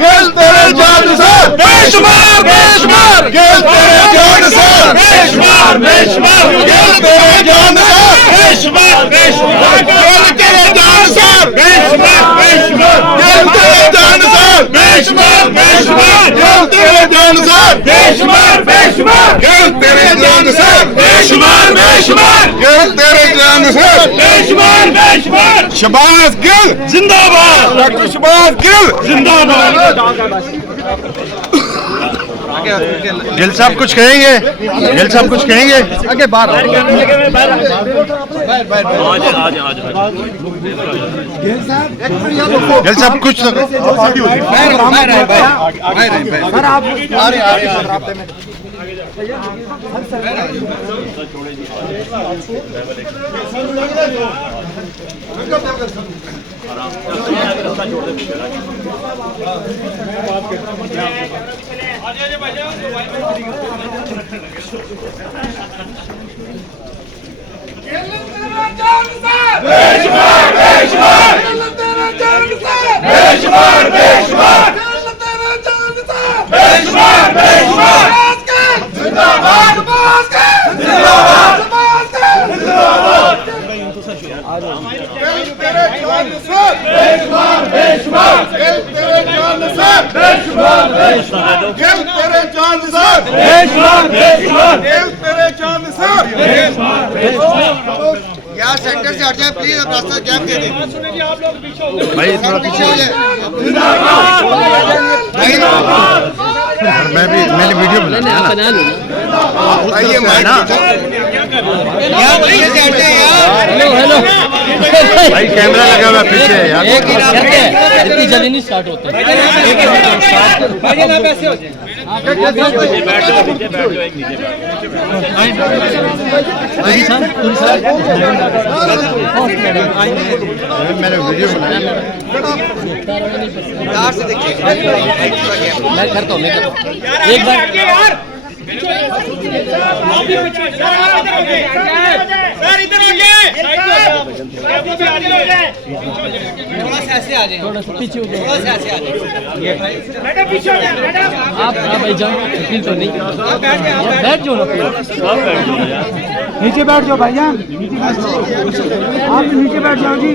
गिल तेरे जान निसार बेशुमार बेशुमार गिल तेरे जान निसार बेशुमार बेशुमार गिल तेरे जान निसार बेशुमार बेशुमार गिल तेरे जान निसार बेशुमार बेशुमार गिल तेरे जान निसार बेशुमार बेशुमार गिल तेरे जान निसार बेशुमार बेशुमार गिल तेरे जान निसार बेशुमार बेशुमार गिल तेरे जान निसार बेशुमार बेशुमार शहबाज गिल जिंदाबाद डॉक्टर शहबाज गिल जिंदाबाद। गिल साहब कुछ कहेंगे गिल साहब कुछ कहेंगे आगे बाहर गिल साहब कुछ यार सेंटर से हट जाए प्लीज, अब रास्ता गैप दे दें भाई थोड़ा पीछे हो जाए। मैं भी मैंने वीडियो बना लो हेलो भाई कैमरा लगा हुआ पीछे है यार इतनी जल्दी नहीं स्टार्ट होता मैंने वीडियो बनाया से देखिए मैं करता हूँ एक बार थोड़ा सा ऐसे आ जाए, थोड़ा सा पीछे हो जाओ, थोड़ा सा ऐसे आ जाए। आप भाई जाओ फील तो नहीं बैठ जाओ ना नीचे बैठ जाओ भाईजान, आप नीचे बैठ जाओ जी।